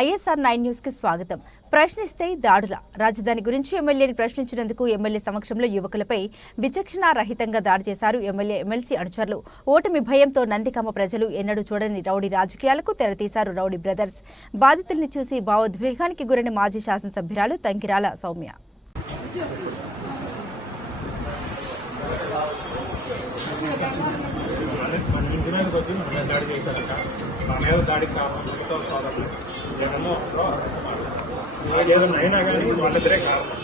ISR 9 news కి స్వాగతం. ప్రశ్నిస్తే దాడుల రాజధాని గురించి ఎమ్మెల్యేని ప్రశ్నించినందుకు ఎమ్మెల్యే సమక్షంలో యువకులపై విచక్షణారహితంగా దాడి చేశారు ఎమ్మెల్యే ఎమ్మెల్సీ అనుచరులు. ఓటమి భయంతో నందిగామ ప్రజలు ఎన్నడూ చూడని రౌడీ రాజకీయాలకు తెరతీశారు రౌడీ బ్రదర్స్. బాధితుల్ని చూసి భావోద్వేగానికి గురైన మాజీ శాసనసభ్యురాలు తంకిరాల సౌమ్య. దాడి చేశారట. మా మీద దాడికి కారణం మిగతా సోదరులు ఏమన్నా ఏదైనా అయినా కానీ వాళ్ళిద్దరే కారణం.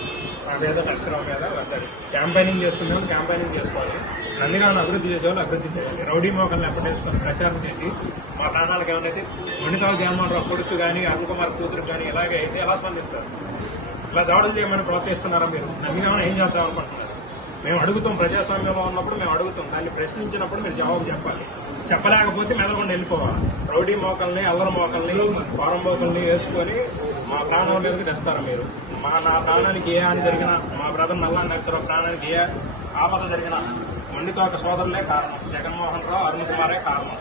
మా మీద నరసరావు మీద దాడి క్యాంపెయినింగ్ చేసుకున్నాం, క్యాంపెయినింగ్ చేసుకోవాలి. నందిగామను అభివృద్ధి చేసేవాళ్ళు అభివృద్ధి చేయాలి. రౌడీ మోకల్ని ఎప్పటేసుకొని ప్రచారం చేసి మా ప్రాణాలకు ఏమైనా మొండికావు జగన్మోహన్ కొడుకు కానీ అరుణ్ కుమార్ కూతురు కానీ ఇలాగే అయితే ఎలా స్పందిస్తారు? ఇలా దాడులు చేయమని ప్రోత్సహిస్తున్నారా మీరు? నందిగామను ఏం చేద్దాం అనుకుంటున్నారు? మేము అడుగుతాం, ప్రజాస్వామ్యంలో ఉన్నప్పుడు మేము అడుగుతాం. దాన్ని ప్రశ్నించినప్పుడు మీరు జవాబు చెప్పాలి. చెప్పలేకపోతే మెదకుండా వెళ్ళిపోవాలి. రౌడీ మోకల్ని, అల్లరి మోకల్ని, పారం మోకల్ని వేసుకొని మా ప్రాణాల మీదకి తెస్తారా మీరు? నా ప్రాణానికి ఏ హాని జరిగినా, మా బ్రదర్ నల్లా నరసరావు ప్రాణానికి ఏ ఆపద జరిగినా మొండితోట సోదరులే కారణం. జగన్మోహన్ రావు, అరుణ్ కుమారే కారణం.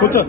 కూర్చో